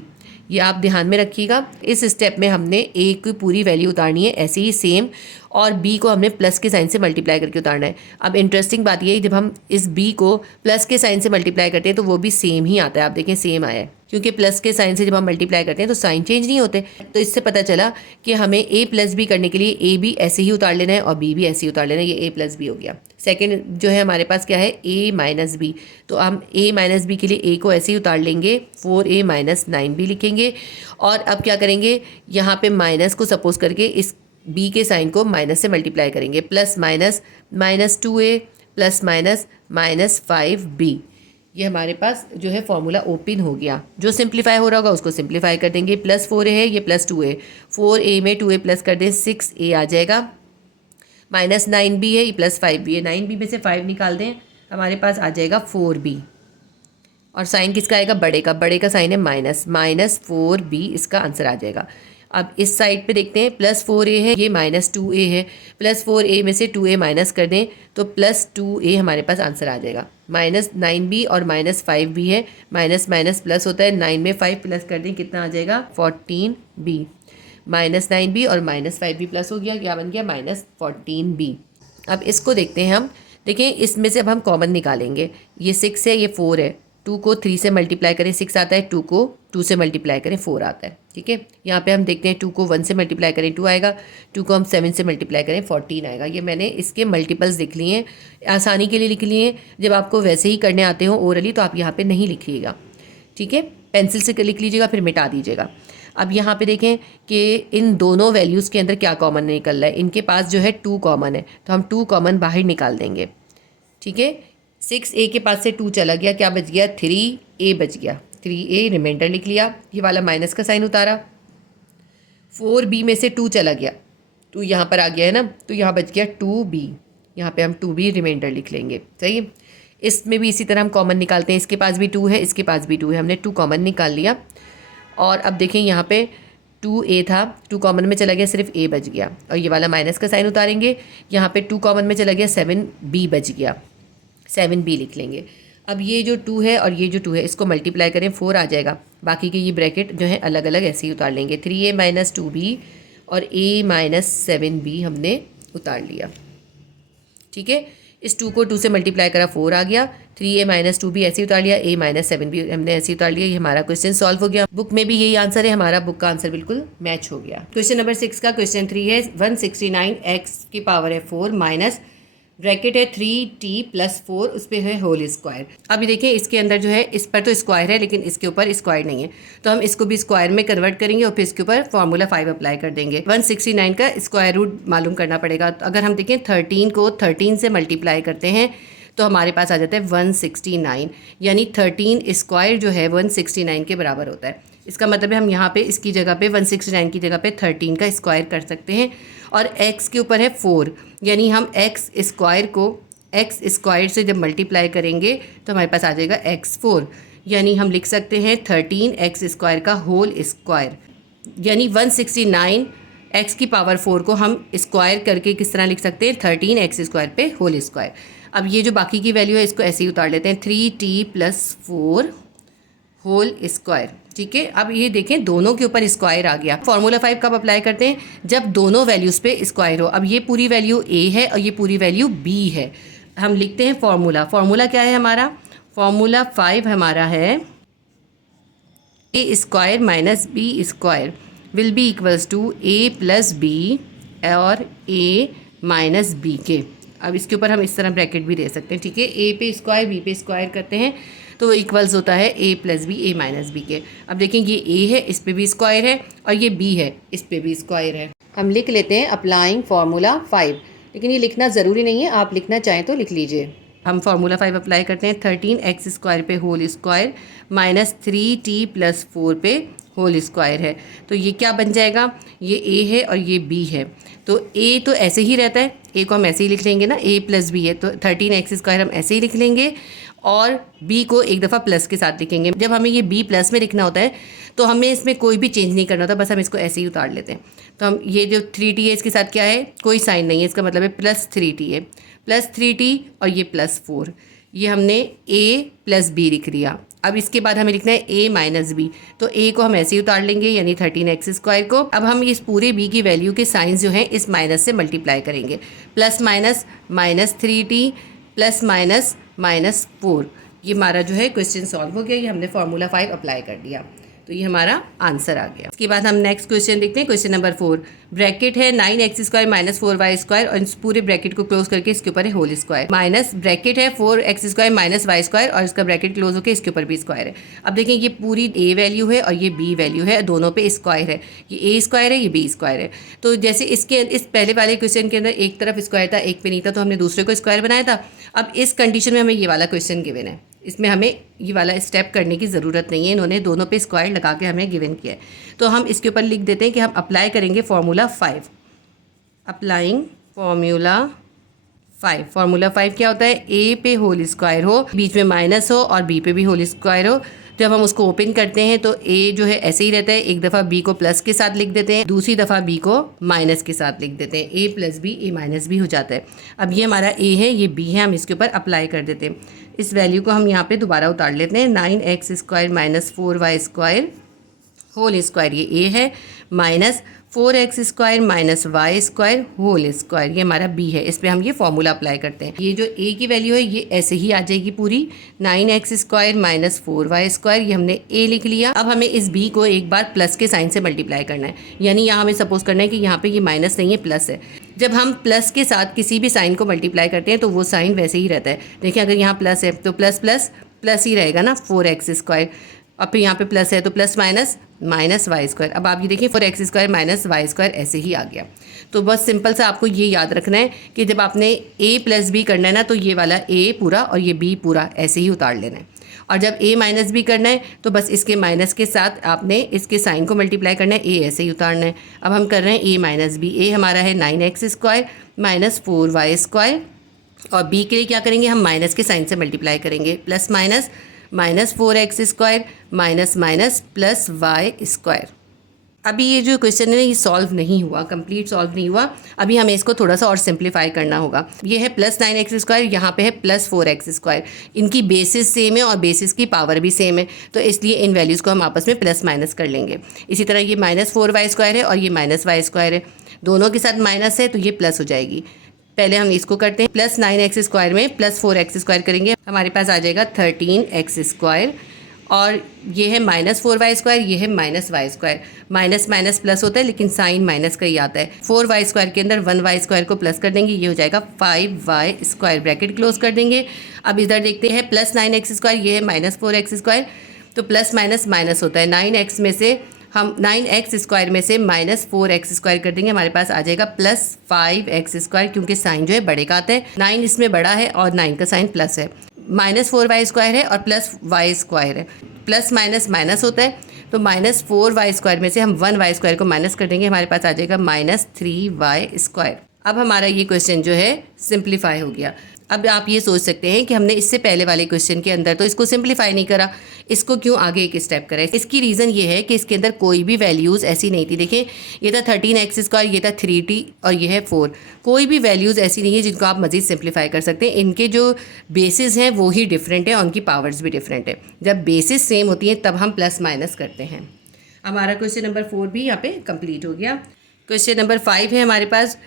ये आप ध्यान में रखिएगा। इस स्टेप में हमने ए की पूरी वैल्यू उतारनी है ऐसे ही सेम, और बी को हमने प्लस के साइन से मल्टीप्लाई करके उतारना है। अब इंटरेस्टिंग बात ये है, जब हम इस बी को प्लस के साइन से मल्टीप्लाई करते हैं तो वो भी सेम ही आता है। आप देखें सेम आया है, क्योंकि प्लस के साइन से जब हम मल्टीप्लाई करते हैं तो साइन चेंज नहीं होते। तो इससे पता चला कि हमें ए प्लस बी करने के लिए ए भी ऐसे ही उतार लेना है और बी भी ऐसे ही उतार लेना है। ये ए प्लस बी हो गया। सेकेंड जो है हमारे पास क्या है, ए माइनस बी, तो हम ए माइनस बी के लिए ए को ऐसे ही उतार लेंगे, 4a माइनस 9b लिखेंगे। और अब क्या करेंगे, यहाँ पे माइनस को सपोज करके इस बी के साइन को माइनस से मल्टीप्लाई करेंगे, plus minus minus 2a plus minus minus 5b। ये हमारे पास जो है फॉर्मूला ओपन हो गया। जो सिंप्लीफाई हो रहा होगा उसको सिंप्लीफाई कर देंगे। प्लस 4a है, ये प्लस 2a, 4a में 2a प्लस कर दें 6a आ जाएगा, माइनस 9b है, ये प्लस 5b है, 9b में से 5 निकाल दें, हमारे पास आ जाएगा 4b। और साइन किसका आएगा, बड़े का साइन है माइनस, माइनस 4b इसका आंसर आ जाएगा। अब इस साइड पे देखते हैं, प्लस 4a है, ये माइनस 2a है, प्लस 4a में से 2a माइनस कर दें तो प्लस 2a हमारे पास आंसर आ जाएगा। माइनस 9b और माइनस 5b है, माइनस माइनस प्लस होता है, 9 में 5 प्लस कर दें कितना आ जाएगा, 14b। माइनस 9b और माइनस 5b प्लस हो गया, क्या बन गया, माइनस 14b। अब इसको देखते हैं हम, देखिए इसमें से अब हम कॉमन निकालेंगे। ये 6 है, ये 4 है, 2 को 3 से मल्टीप्लाई करें 6 आता है, 2 को 2 से मल्टीप्लाई करें 4 आता है। ठीक है, यहाँ पे हम देखते हैं 2 को 1 से मल्टीप्लाई करें 2 आएगा, 2 को हम 7 से मल्टीप्लाई करें 14 आएगा। ये मैंने इसके मल्टीपल्स लिख लिए हैं, आसानी के लिए लिख लिए हैं। जब आपको वैसे ही करने आते हो ओरली तो आप यहाँ पे नहीं लिखिएगा, ठीक है, पेंसिल से लिख लीजिएगा फिर मिटा दीजिएगा। अब यहाँ पे देखें कि इन दोनों वैल्यूज़ के अंदर क्या कॉमन निकल रहा है। इनके पास जो है 2 कॉमन है, तो हम 2 कॉमन बाहर निकाल देंगे। ठीक है, 6a के पास से 2 चला गया, क्या बच गया, 3a बच गया, 3a रिमाइंडर लिख लिया, ये वाला माइनस का साइन उतारा। 4b में से 2 चला गया, 2 यहाँ पर आ गया है ना, तो यहाँ बच गया 2b, यहाँ पे हम 2b रिमाइंडर लिख लेंगे। सही है, इसमें भी इसी तरह हम कॉमन निकालते हैं, इसके पास भी 2 है, इसके पास भी 2 है, हमने 2 कॉमन निकाल लिया। और अब देखें यहाँ पे 2a था, 2 कॉमन में चला गया, सिर्फ a बच गया, और ये वाला माइनस का साइन उतारेंगे। यहाँ पे 2 कॉमन में चला गया, 7b बच गया, 7b लिख लेंगे। अब ये जो 2 है और ये जो 2 है इसको मल्टीप्लाई करें 4 आ जाएगा, बाकी के ये ब्रैकेट जो है अलग अलग ऐसे ही उतार लेंगे। 3a माइनस 2b और a माइनस 7b हमने उतार लिया। ठीक है, इस 2 को 2 से मल्टीप्लाई करा 4 आ गया, 3a माइनस 2b ऐसे ही उतार लिया, a माइनस 7b हमने ऐसे ही उतार लिया। ये हमारा क्वेश्चन सॉल्व हो गया। बुक में भी यही आंसर है, हमारा बुक का आंसर बिल्कुल मैच हो गया। क्वेश्चन नंबर 6 का क्वेश्चन 3 है, 169x की पावर है 4 माइनस ब्रैकेट है 3t प्लस 4, उस पर है होल स्क्वायर। अभी देखिए इसके अंदर जो है, इस पर तो स्क्वायर है लेकिन इसके ऊपर स्क्वायर नहीं है, तो हम इसको भी स्क्वायर में कन्वर्ट करेंगे और फिर इसके ऊपर फार्मूला 5 अप्लाई कर देंगे। 169 का स्क्वायर रूट मालूम करना पड़ेगा। तो अगर हम देखें 13 को 13 से मल्टीप्लाई करते हैं तो हमारे पास आ जाता है 169, यानी 13 स्क्वायर जो है 169 के बराबर होता है। इसका मतलब है हम यहाँ पे इसकी जगह पे 169 की जगह पे 13 का स्क्वायर कर सकते हैं, और x के ऊपर है 4, यानी हम x स्क्वायर को x स्क्वायर से जब मल्टीप्लाई करेंगे तो हमारे पास आ जाएगा x4, यानी हम लिख सकते हैं 13x स्क्वायर का होल स्क्वायर, यानी 169 x की पावर 4 को हम स्क्वायर करके किस तरह लिख सकते हैं, 13x स्क्वायर पे होल स्क्वायर। अब ये जो बाकी की वैल्यू है इसको ऐसे ही उतार लेते हैं, 3t प्लस 4 होल स्क्वायर। ठीक है, अब ये देखें दोनों के ऊपर स्क्वायर आ गया। फार्मूला 5 कब अप्लाई करते हैं, जब दोनों वैल्यूज़ पे स्क्वायर हो। अब ये पूरी वैल्यू a है और ये पूरी वैल्यू b है। हम लिखते हैं फार्मूला। फार्मूला क्या है हमारा, फार्मूला 5 हमारा है a square minus b square will be equals to a plus b और a माइनस b के। अब इसके ऊपर हम इस तरह ब्रैकेट भी दे सकते हैं। ठीक है, a पे स्क्वायर b पे स्क्वायर करते हैं तो इक्वल्स होता है a plus B a minus b के। अब देखें ये a है, इस पे भी स्क्वायर है, और ये b है, इस पे भी स्क्वायर है। हम लिख लेते हैं अप्लाइंग फार्मूला 5, लेकिन ये लिखना ज़रूरी नहीं है, आप लिखना चाहें तो लिख लीजिए। हम फार्मूला 5 अप्लाई करते हैं, 13x स्क्वायर पे whole square minus 3t plus 4 पे होल स्क्वायर है। तो ये क्या बन जाएगा, ये a है और ये b है। तो a तो ऐसे ही रहता है, a को हम ऐसे ही लिख लेंगे ना, a प्लस बी है, तो 13x² हम ऐसे ही लिख लेंगे और b को एक दफ़ा प्लस के साथ लिखेंगे। जब हमें ये b प्लस में लिखना होता है तो हमें इसमें कोई भी चेंज नहीं करना होता, बस हम इसको ऐसे ही उतार लेते हैं। तो हम ये जो 3t है इसके साथ क्या है, कोई साइन नहीं है, इसका मतलब है प्लस 3t है, प्लस 3t और ये प्लस 4, ये हमने a प्लस b लिख लिया। अब इसके बाद हमें लिखना है a माइनस बी, तो a को हम ऐसे ही उतार लेंगे यानी 13x² को। अब हम इस पूरे b की वैल्यू के साइंस जो हैं इस माइनस से मल्टीप्लाई करेंगे, plus minus minus 3t plus minus minus 4। ये हमारा जो है क्वेश्चन सॉल्व हो गया, ये हमने फार्मूला 5 अप्लाई कर दिया, तो ये हमारा आंसर आ गया। इसके बाद हम नेक्स्ट क्वेश्चन देखते हैं, क्वेश्चन नंबर 4। ब्रैकेट है 9x² माइनस 4y² और इस पूरे ब्रैकेट को क्लोज करके इसके ऊपर है होल स्क्वायर, माइनस ब्रैकेट है 4x² माइनस y² और इसका ब्रैकेट क्लोज होकर इसके ऊपर भी स्क्वायर है। अब देखें ये पूरी a वैल्यू है और ये b वैल्यू है, दोनों पे स्क्वायर है, ये a स्क्वायर है ये b स्क्वायर है। तो जैसे इसके इस पहले वाले क्वेश्चन के अंदर एक तरफ स्क्वायर था एक पे नहीं था, तो हमने दूसरे को स्क्वायर बनाया था। अब इस कंडीशन में हमें ये वाला क्वेश्चन गिवन है, इसमें हमें ये वाला स्टेप करने की ज़रूरत नहीं है, इन्होंने दोनों पे स्क्वायर लगा के हमें गिवन किया है। तो हम इसके ऊपर लिख देते हैं कि हम अप्लाई करेंगे फार्मूला 5, अप्लाइंग फार्मूला 5। फार्मूला 5 क्या होता है, a पे होल स्क्वायर हो, बीच में माइनस हो और b पे भी होल स्क्वायर हो। जब हम उसको ओपन करते हैं तो a जो है ऐसे ही रहता है, एक दफ़ा b को प्लस के साथ लिख देते हैं, दूसरी दफ़ा b को माइनस के साथ लिख देते हैं, a plus b a minus b हो जाता है। अब ये हमारा a है ये b है, हम इसके ऊपर अप्लाई कर देते हैं। इस वैल्यू को हम यहाँ पे दोबारा उतार लेते हैं, 9x² minus 4y² whole square ये a है, माइनस 4x² minus y² whole square ये हमारा b है। इस पर हम ये फॉर्मूला अप्लाई करते हैं। ये जो a की वैल्यू है ये ऐसे ही आ जाएगी पूरी, 9x² माइनस 4y² ये हमने a लिख लिया। अब हमें इस b को एक बार प्लस के साइन से मल्टीप्लाई करना है, यानी यहाँ हमें सपोज करना है कि यहाँ पे ये माइनस नहीं है प्लस है। जब हम प्लस के साथ किसी भी साइन को मल्टीप्लाई करते हैं तो वो साइन वैसे ही रहता है। देखिए अगर यहाँ प्लस है तो प्लस प्लस प्लस ही रहेगा ना, 4x²। अब फिर यहाँ पे प्लस है तो प्लस माइनस माइनस y²। अब आप ये देखिए 4x² माइनस y² ऐसे ही आ गया। तो बस सिंपल सा आपको ये याद रखना है कि जब आपने a प्लस बी करना है ना तो ये वाला a पूरा और ये b पूरा ऐसे ही उतार लेना है, और जब a माइनस बी करना है तो बस इसके माइनस के साथ आपने इसके साइन को मल्टीप्लाई करना है, a ऐसे ही उतारना है। अब हम कर रहे हैं a माइनस बी, a हमारा है 9x² माइनस 4y² और b के लिए क्या करेंगे, हम माइनस के साइन से मल्टीप्लाई करेंगे, plus minus minus 4x² minus minus plus y²। अभी ये जो क्वेश्चन है ये सॉल्व नहीं हुआ, कंप्लीट सॉल्व नहीं हुआ, अभी हमें इसको थोड़ा सा और सिंप्लीफाई करना होगा। ये है प्लस 9x², यहाँ पे है प्लस 4x²। इनकी बेसिस सेम है और बेसिस की पावर भी सेम है, तो इसलिए इन वैल्यूज़ को हम आपस में प्लस माइनस कर लेंगे। इसी तरह ये माइनस 4y² है और ये माइनस y² है, दोनों के साथ माइनस है तो ये प्लस हो जाएगी। पहले हम इसको करते हैं, प्लस 9x² में प्लस 4x² करेंगे, हमारे पास आ जाएगा 13x², और ये है माइनस 4y², ये है minus y²। Minus minus plus होता है लेकिन साइन माइनस का ही आता है। 4y² के अंदर 1y² को प्लस कर देंगे, ये हो जाएगा 5y², ब्रैकेट क्लोज कर देंगे। अब इधर देखते हैं प्लस 9x², ये है माइनस 4x², तो प्लस माइनस माइनस होता है, 9x में से हम 9x² में से माइनस 4x² कर देंगे, हमारे पास आ जाएगा प्लस 5x², क्योंकि साइन जो है बड़े का आता है, 9 इसमें बड़ा है और 9 का साइन प्लस है। माइनस 4y² है और प्लस y² है, प्लस माइनस माइनस होता है, तो माइनस 4y² में से हम 1y² को माइनस कर देंगे, हमारे पास आ जाएगा माइनस 3y²। अब हमारा ये क्वेश्चन जो है सिंप्लीफाई हो गया। अब आप ये सोच सकते हैं कि हमने इससे पहले वाले क्वेश्चन के अंदर तो इसको सिंप्लीफाई नहीं करा, इसको क्यों आगे एक स्टेप करा। इसकी रीज़न ये है कि इसके अंदर कोई भी वैल्यूज़ ऐसी नहीं थी। देखिए ये था 13x², ये था 3t और ये है 4, कोई भी वैल्यूज़ ऐसी नहीं है जिनको आप मज़ीद सिंप्लीफाई कर सकते हैं। इनके जो बेसिस हैं वो ही डिफरेंट है और उनकी पावर्स भी डिफरेंट है। जब बेसिस सेम होती हैं तब हम प्लस माइनस करते हैं। हमारा क्वेश्चन नंबर 4 भी यहाँ पे कंप्लीट हो गया। क्वेश्चन नंबर 5 है हमारे पास,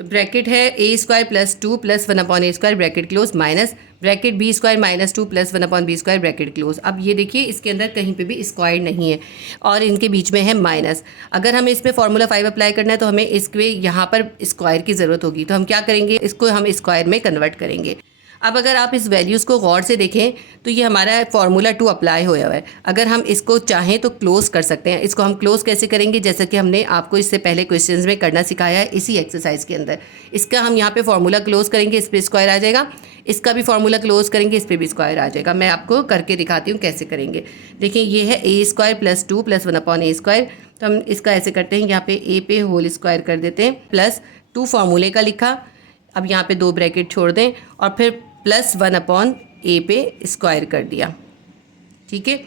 ब्रैकेट है a² plus 2 plus 1/a² bracket close, minus bracket b² minus 2 plus 1/b² bracket close. अब ये देखिए इसके अंदर कहीं पे भी स्क्वायर नहीं है और इनके बीच में है माइनस। अगर हमें इसमें फार्मूला 5 अप्लाई करना है तो हमें इसके यहाँ पर स्क्वायर की ज़रूरत होगी, तो हम क्या करेंगे, इसको हम स्क्वायर में कन्वर्ट करेंगे। अब अगर आप इस वैल्यूज़ को गौर से देखें तो ये हमारा फार्मूला 2 अप्लाई होया हुआ है। अगर हम इसको चाहें तो क्लोज कर सकते हैं। इसको हम क्लोज कैसे करेंगे, जैसा कि हमने आपको इससे पहले क्वेश्चंस में करना सिखाया है इसी एक्सरसाइज के अंदर। इसका हम यहाँ पे फार्मूला क्लोज करेंगे, इस पर स्क्वायर आ जाएगा, इसका भी फॉर्मूला क्लोज करेंगे, इस पर भी स्क्वायर आ जाएगा। मैं आपको करके दिखाती हूँ कैसे करेंगे। देखिए ये है A square plus 2 plus 1 upon a square. तो हम इसका ऐसे करते हैं, यहाँ पे ए पे होल स्क्वायर कर देते हैं, प्लस 2 फार्मूले का लिखा, अब यहाँ पे 2 ब्रैकेट छोड़ दें और फिर प्लस 1 अपॉन ए पे स्क्वायर कर दिया। ठीक है,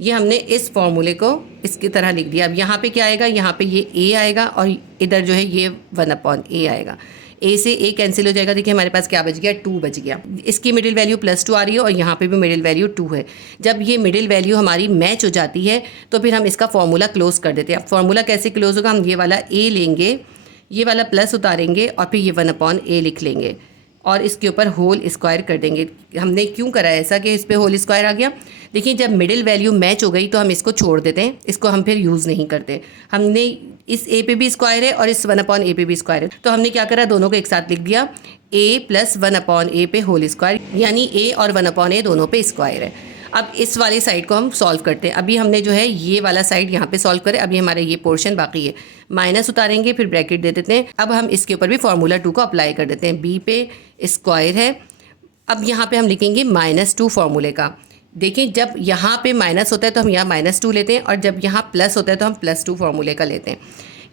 ये हमने इस फॉर्मूले को इसकी तरह लिख दिया। अब यहाँ पे क्या आएगा, यहाँ पे ये ए आएगा और इधर जो है ये 1 अपॉन ए आएगा। ए से ए कैंसिल हो जाएगा। देखिए हमारे पास क्या बच गया, 2 बच गया। इसकी मिडिल वैल्यू +2 आ रही है और यहाँ पे भी मिडिल वैल्यू 2 है। जब ये मिडिल वैल्यू हमारी मैच हो जाती है तो फिर हम इसका फॉर्मूला क्लोज कर देते हैं। अब फॉर्मूला कैसे क्लोज होगा, हम ये वाला ए लेंगे, ये वाला प्लस उतारेंगे और फिर ये 1 अपॉन ए लिख लेंगे और इसके ऊपर होल स्क्वायर कर देंगे। हमने क्यों करा ऐसा कि इस पर होल स्क्वायर आ गया। देखिए जब मिडिल वैल्यू मैच हो गई तो हम इसको छोड़ देते हैं, इसको हम फिर यूज़ नहीं करते। हमने इस ए पे भी स्क्वायर है और इस 1 अपॉन ए पे भी स्क्वायर है, तो हमने क्या करा, दोनों को एक साथ लिख दिया, ए प्लस 1 अपॉन ए पे होल स्क्वायर, यानी ए और 1 अपॉन ए दोनों पे स्क्वायर है। अब इस वाले साइड को हम सॉल्व करते हैं। अभी हमने जो है ये वाला साइड यहाँ पे सॉल्व करे, अभी हमारा ये पोर्शन बाकी है, माइनस उतारेंगे फिर ब्रैकेट दे देते हैं। अब हम इसके ऊपर भी फार्मूला 2 को अप्लाई कर देते हैं, बी पे स्क्वायर है। अब यहाँ पे हम लिखेंगे -2 फार्मूले का। देखिए जब यहाँ पे माइनस होता है तो हम यहाँ -2 लेते हैं और जब यहाँ प्लस होता है तो हम +2 फार्मूले का लेते हैं।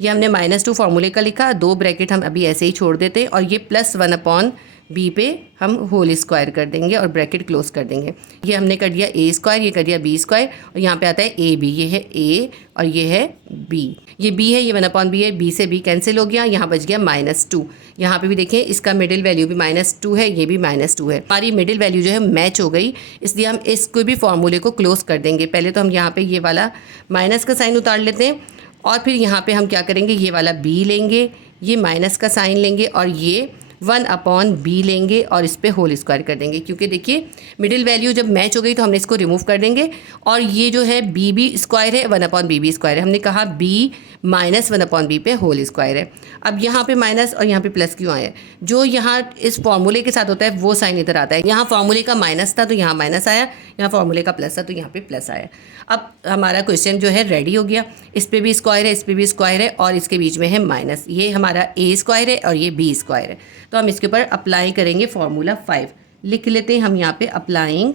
ये हमने -2 फार्मूले का लिखा, 2 ब्रैकेट हम अभी ऐसे ही छोड़ देते हैं और ये +1 अपॉन बी पे हम होल स्क्वायर कर देंगे और ब्रैकेट क्लोज कर देंगे। ये हमने कर दिया ए स्क्वायर, ये कर दिया बी स्क्वायर और यहाँ पे आता है ए बी, ये है ए और ये है बी। ये बी है, ये 1 अपॉन बी है, बी से बी कैंसिल हो गया, यहाँ बच गया -2। यहाँ पे भी देखें इसका मिडिल वैल्यू भी -2 है, ये भी -2 है। हमारी मिडिल वैल्यू जो है मैच हो गई, इसलिए हम इसको भी फॉर्मूले को क्लोज कर देंगे। पहले तो हम यहाँ पे ये वाला माइनस का साइन उतार लेते हैं और फिर यहाँ पे हम क्या करेंगे, ये वाला बी लेंगे, ये माइनस का साइन लेंगे और ये 1 अपॉन बी लेंगे और इस पे होल स्क्वायर कर देंगे। क्योंकि देखिए मिडिल वैल्यू जब मैच हो गई तो हमने इसको रिमूव कर देंगे और ये जो है बी बी स्क्वायर है, 1 अपॉन बी बी स्क्वायर है। हमने कहा बी माइनस 1 अपॉन बी पे होल स्क्वायर है। अब यहाँ पे माइनस और यहाँ पे प्लस क्यों आया, जो यहाँ इस फॉर्मूले के साथ होता है वो साइन इधर आता है। यहाँ फॉर्मूले का माइनस था तो यहाँ माइनस आया, यहाँ फॉर्मूले का प्लस था तो यहाँ पे प्लस आया। अब हमारा क्वेश्चन जो है रेडी हो गया। इस पे भी स्क्वायर है, इस पे भी स्क्वायर है और इसके बीच में है माइनस। ये हमारा ए स्क्वायर है और ये बी स्क्वायर है। तो हम इसके ऊपर अप्लाई करेंगे फॉर्मूला 5। लिख लेते हैं हम यहाँ पे अप्लाइंग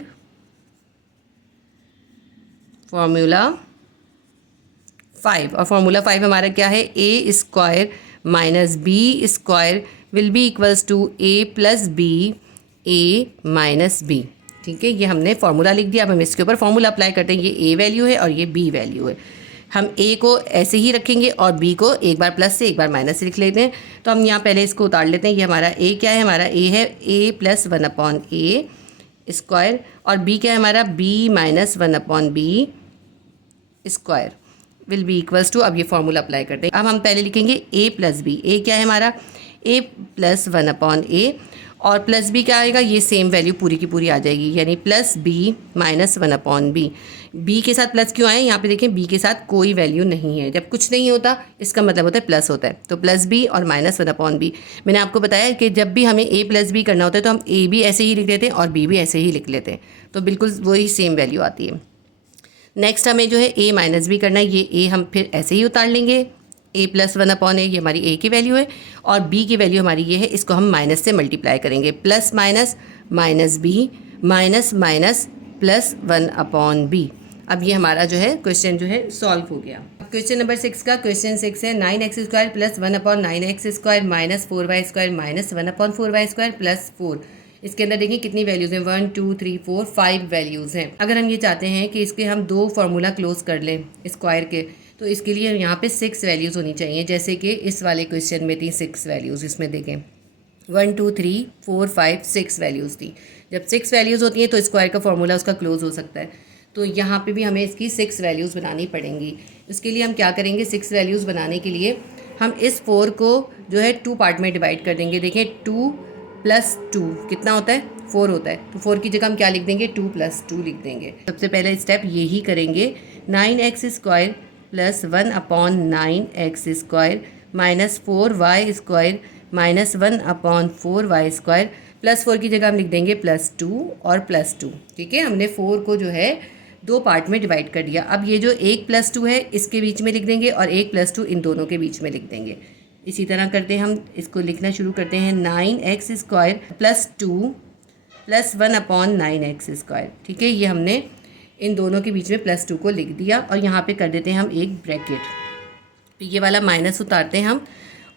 फॉर्मूला 5। और फॉर्मूला 5 हमारा क्या है, A square minus B square will be equals to A plus B A minus B. ठीक है, ये हमने फॉर्मूला लिख दिया। अब हम इसके ऊपर फॉर्मूला अप्लाई करते हैं। ये ए वैल्यू है और ये बी वैल्यू है। हम ए को ऐसे ही रखेंगे और बी को एक बार प्लस से एक बार माइनस से लिख लेते हैं। तो हम यहाँ पहले इसको उतार लेते हैं। ये हमारा ए क्या है, हमारा ए है a plus 1 upon a square और बी क्या है हमारा, b minus 1 upon b square will be equals to, अब ये फॉर्मूला अप्लाई करते हैं। अब हम पहले लिखेंगे ए प्लस बी। ए क्या है हमारा, ए प्लस 1 अपॉन ए और प्लस बी क्या आएगा, ये सेम वैल्यू पूरी की पूरी आ जाएगी, यानी plus b minus 1 upon b. B के साथ प्लस क्यों आए, यहाँ पे देखें बी के साथ कोई वैल्यू नहीं है। जब कुछ नहीं होता इसका मतलब होता है प्लस होता है। तो प्लस बी और माइनस 1 अपॉन बी। मैंने आपको बताया कि जब भी हमें ए प्लस बी करना होता है तो हम ए भी ऐसे ही लिख लेते हैं और बी भी ऐसे ही लिख लेते हैं, तो बिल्कुल वही सेम वैल्यू आती है। नेक्स्ट हमें जो है ए माइनस बी करना है। ये ए हम फिर ऐसे ही उतार लेंगे, ए प्लस 1 अपॉन ए, ये हमारी ए की वैल्यू है और बी की वैल्यू हमारी ये है। इसको हम माइनस से मल्टीप्लाई करेंगे, plus minus minus b minus minus plus 1 upon b. अब ये हमारा जो है क्वेश्चन जो है सॉल्व हो गया। क्वेश्चन नंबर 6 का क्वेश्चन 6 है 9x square plus 1 upon 9x square minus 4y square minus 1 upon 4y square plus 4। इसके अंदर देखिए कितनी वैल्यूज़ हैं, 1 2 3 4 5 वैल्यूज़ हैं। अगर हम ये चाहते हैं कि इसके हम 2 फार्मूला क्लोज कर लें स्क्वायर के, तो इसके लिए यहाँ पे 6 वैल्यूज़ होनी चाहिए। जैसे कि इस वाले क्वेश्चन में थी 6 वैल्यूज़। इसमें देखें 1 2 3 4 5 6 वैल्यूज़ थी। जब 6 वैल्यूज़ होती हैं तो स्क्वायर का फार्मूला उसका क्लोज हो सकता है। तो यहाँ पे भी हमें इसकी 6 वैल्यूज़ बनानी पड़ेंगी। इसके लिए हम क्या करेंगे, 6 वैल्यूज़ बनाने के लिए हम इस 4 को जो है 2 पार्ट में डिवाइड कर देंगे। देखें 2 प्लस 2 कितना होता है, 4 होता है। तो 4 की जगह हम क्या लिख देंगे, 2 प्लस 2 लिख देंगे। सबसे पहला स्टेप यही करेंगे, 9x square plus 1 upon 9x square minus 4y square minus 1 upon 4y square plus 4 की जगह हम लिख देंगे प्लस 2 और प्लस 2। ठीक है, हमने 4 को जो है 2 पार्ट में डिवाइड कर दिया। अब ये जो 1 प्लस 2 है इसके बीच में लिख देंगे और 1 प्लस 2 इन दोनों के बीच में लिख देंगे। इसी तरह करते हैं, हम इसको लिखना शुरू करते हैं 9x square plus 2 plus 1/9x²। ठीक है, ये हमने इन दोनों के बीच में +2 को लिख दिया और यहाँ पे कर देते हैं हम एक ब्रैकेट। तो ये वाला माइनस उतारते हैं हम,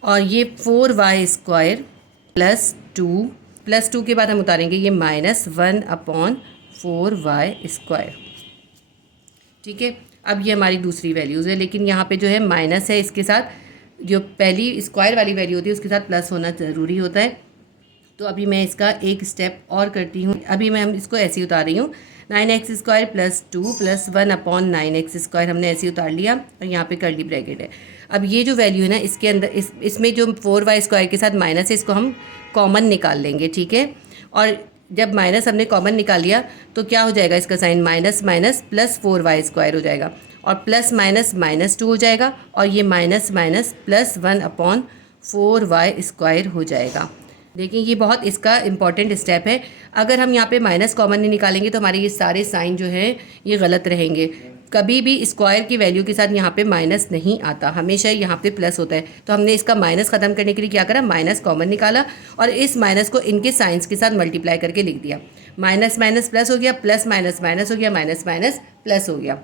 और ये 4y² +2 के बाद हम उतारेंगे ये -1/4y²। ठीक है, अब ये हमारी दूसरी वैल्यूज़ है, लेकिन यहाँ पे जो है माइनस है, इसके साथ जो पहली स्क्वायर वाली वैल्यू होती है उसके साथ प्लस होना ज़रूरी होता है। तो अभी मैं इसका एक स्टेप और करती हूँ। अभी मैं हम इसको ऐसे ही उतार रही हूँ, 9x² + 2 + 1/9x² हमने ऐसे ही उतार लिया और यहाँ पे कर्ली ब्रैकेट है। अब ये जो वैल्यू है ना, इसके अंदर इसमें जो 4y² के साथ माइनस है, इसको हम कॉमन निकाल लेंगे। ठीक है, और जब माइनस हमने कॉमन निकाल लिया तो क्या हो जाएगा, इसका sign minus minus plus 4y² हो जाएगा, और प्लस माइनस -2 हो जाएगा, और ये माइनस माइनस प्लस 1/4y² हो जाएगा। देखिए, ये बहुत इसका इम्पॉर्टेंट स्टेप है। अगर हम यहाँ पे माइनस कॉमन नहीं निकालेंगे तो हमारे ये सारे साइन जो हैं ये गलत रहेंगे। कभी भी स्क्वायर की वैल्यू के साथ यहाँ पे माइनस नहीं आता, हमेशा यहाँ पे प्लस होता है। तो हमने इसका माइनस ख़त्म करने के लिए क्या करा, माइनस कॉमन निकाला और इस माइनस को इनके साइंस के साथ मल्टीप्लाई करके लिख दिया। माइनस माइनस प्लस हो गया, प्लस माइनस माइनस हो गया, माइनस माइनस प्लस हो गया।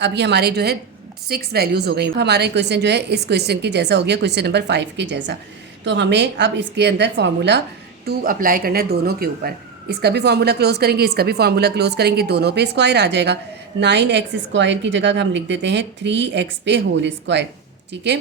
अब ये हमारे जो है 6 वैल्यूज़ हो गई। हमारा क्वेश्चन जो है इस क्वेश्चन के जैसा हो गया, क्वेश्चन नंबर 5 के जैसा। तो हमें अब इसके अंदर फार्मूला 2 अप्लाई करना है दोनों के ऊपर। इसका भी फार्मूला क्लोज करेंगे, इसका भी फार्मूला क्लोज करेंगे, दोनों पे स्क्वायर आ जाएगा। 9x² की जगह हम लिख देते हैं 3x पे होल स्क्वायर। ठीक है,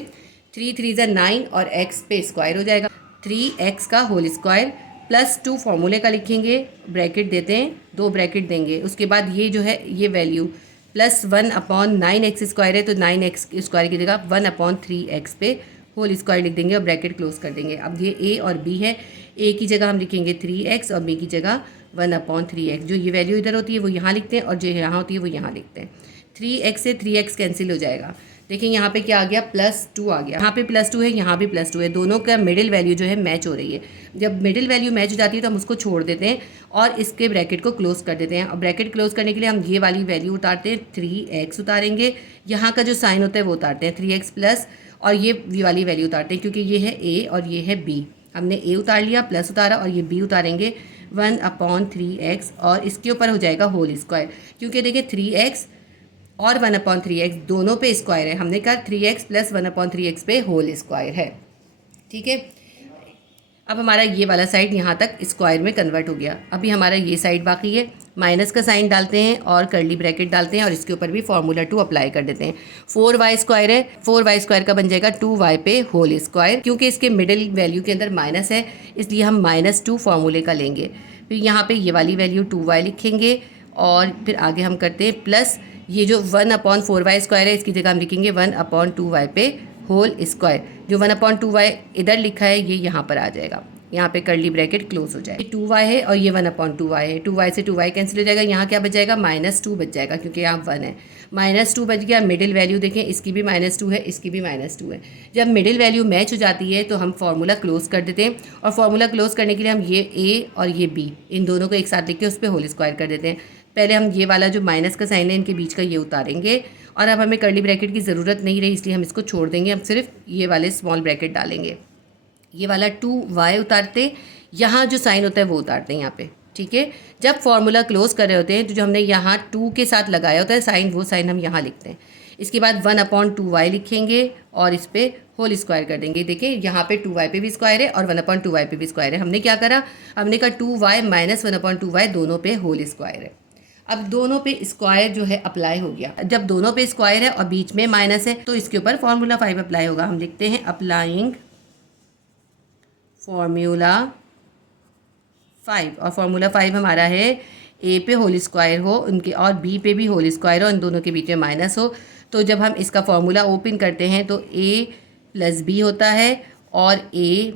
3 3 = 9 और x पे स्क्वायर हो जाएगा, 3x का होल स्क्वायर +2 फार्मूले का लिखेंगे, ब्रैकेट देते हैं, 2 ब्रैकेट देंगे। उसके बाद ये जो है ये वैल्यू +1/9x² है, तो 9x² की जगह 1/3x पे होल स्क्वायर लिख देंगे और ब्रैकेट क्लोज कर देंगे। अब ये a और b है, a की जगह हम लिखेंगे 3x और b की जगह 1/3x। जो ये वैल्यू इधर होती है वो यहाँ लिखते हैं और जो यहाँ होती है वो यहाँ लिखते हैं। 3x से 3x कैंसिल हो जाएगा। देखिए यहाँ पे क्या आ गया, +2 आ गया। यहाँ पे +2 है, यहाँ भी +2 है, दोनों का मिडिल वैल्यू जो है मैच हो रही है। जब मिडिल वैल्यू मैच हो जाती है तो हम उसको छोड़ देते हैं और इसके ब्रैकेट को क्लोज कर देते हैं। और ब्रैकेट क्लोज करने के लिए हम ये वाली वैल्यू उतारते हैं, 3x उतारेंगे, यहाँ का जो साइन होता है वो उतारते हैं 3x प्लस, और ये वाली वैल्यू उतारते हैं क्योंकि ये है a और ये है b। हमने a उतार लिया, प्लस उतारा, और ये b उतारेंगे 1/3x, और इसके ऊपर हो जाएगा होल स्क्वायर। क्योंकि देखिए 3x और 1/3x दोनों पे स्क्वायर है, हमने कहा 3x + 1/3x पे होल स्क्वायर है। ठीक है, अब हमारा ये वाला साइड यहाँ तक स्क्वायर में कन्वर्ट हो गया। अभी हमारा ये साइड बाकी है, माइनस का साइन डालते हैं और कर्ली ब्रैकेट डालते हैं और इसके ऊपर भी फार्मूला 2 अप्लाई कर देते हैं। 4y² है, 4y² का बन जाएगा 2y पे होल स्क्वायर। क्योंकि इसके मिडिल वैल्यू के अंदर माइनस है इसलिए हम -2 फार्मूले का लेंगे। फिर यहाँ पे ये वाली वैल्यू 2y लिखेंगे और फिर आगे हम करते हैं प्लस, ये जो 1/4y² है इसकी जगह हम लिखेंगे 1/2y पे होल स्क्वायर। जो 1/2y इधर लिखा है ये यहाँ पर आ जाएगा, यहाँ पे कर्ली ब्रैकेट क्लोज हो जाएगी। 2y है और ये 1/2y है, 2y से 2y कैंसिल हो जाएगा, यहाँ क्या बच जाएगा, -2 बच जाएगा क्योंकि यहाँ 1 है, -2 बच गया। मिडिल वैल्यू देखें, इसकी भी -2 है, इसकी भी -2 है। जब मिडिल वैल्यू मैच हो जाती है तो हम फार्मूला क्लोज कर देते हैं, और फार्मूला क्लोज करने के लिए हम ये a और ये b इन दोनों को एक साथ लिख के उस पर होल स्क्वायर कर देते हैं। पहले हम ये वाला जो माइनस का साइन है इनके बीच का ये उतारेंगे, और अब हमें कर्ली ब्रैकेट की ज़रूरत नहीं रही इसलिए हम इसको छोड़ देंगे, हम सिर्फ ये वाले स्मॉल ब्रैकेट डालेंगे। ये वाला 2y उतारते, यहाँ जो साइन होता है वो उतारते हैं यहाँ पे। ठीक है, जब फार्मूला क्लोज कर रहे होते हैं तो जो हमने यहाँ 2 के साथ लगाया होता है साइन, वो साइन हम यहाँ लिखते हैं। इसके बाद 1/2y लिखेंगे और इस पर होल स्क्वायर कर देंगे। देखिए यहाँ पे 2y पे भी स्क्वायर है और 1/2y पे भी स्क्वायर है। हमने क्या करा, हमने कहा 2y - 1/2y दोनों पे होल स्क्वायर है। अब दोनों पे स्क्वायर जो है अप्लाई हो गया। जब दोनों पे स्क्वायर है और बीच में माइनस है तो इसके ऊपर फार्मूला 5 अप्लाई होगा। हम लिखते हैं अप्लाइंग फार्मूला 5, और फार्मूला 5 हमारा है a पे होल स्क्वायर हो उनके और b पे भी होल स्क्वायर हो, इन दोनों के बीच में माइनस हो। तो जब हम इसका फार्मूला ओपन करते हैं तो a + b होता है और a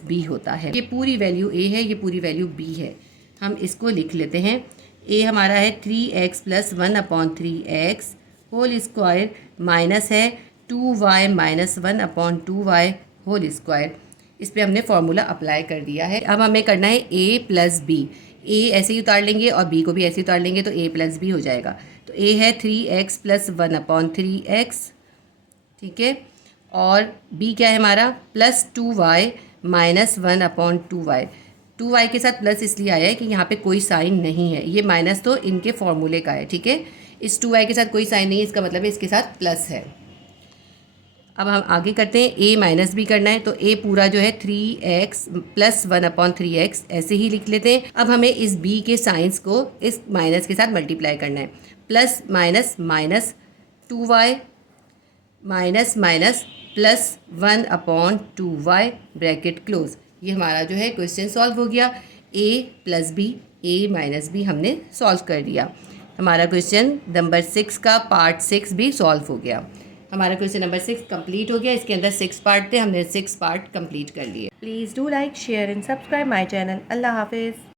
- b होता है। ये पूरी वैल्यू a है, ये पूरी वैल्यू b है। हम इसको लिख लेते हैं। a हमारा है 3x + 1/3x whole square, minus है 2y - 1/2y होल स्क्वायर। इस पर हमने फार्मूला अप्लाई कर दिया है। अब हमें करना है a + b, a ऐसे ही उतार लेंगे और b को भी ऐसे ही उतार लेंगे तो a + b हो जाएगा। तो a है 3x + 1/3x, ठीक है, और b क्या है हमारा +2y - 1/2y। 2y के साथ प्लस इसलिए आया है कि यहाँ पे कोई साइन नहीं है, ये माइनस तो इनके फॉर्मूले का है, ठीक है। इस 2y के साथ कोई साइन नहीं है, इसका मतलब है इसके साथ प्लस है। अब हम आगे करते हैं, a माइनस भी करना है, तो a पूरा जो है 3x प्लस 1/3x ऐसे ही लिख लेते हैं। अब हमें इस b के साइंस को इस माइनस के साथ मल्टीप्लाई करना है, plus minus minus 2y minus minus plus 1/2y bracket close. ये हमारा जो है क्वेश्चन सॉल्व हो गया। a plus B, a minus b हमने सॉल्व कर दिया। हमारा क्वेश्चन नंबर 6 का पार्ट 6 भी सॉल्व हो गया। हमारा क्वेश्चन नंबर 6 कंप्लीट हो गया। इसके अंदर 6 पार्ट थे, हमने 6 पार्ट कंप्लीट कर लिए। Please do like, share and subscribe my channel. Allah Hafiz.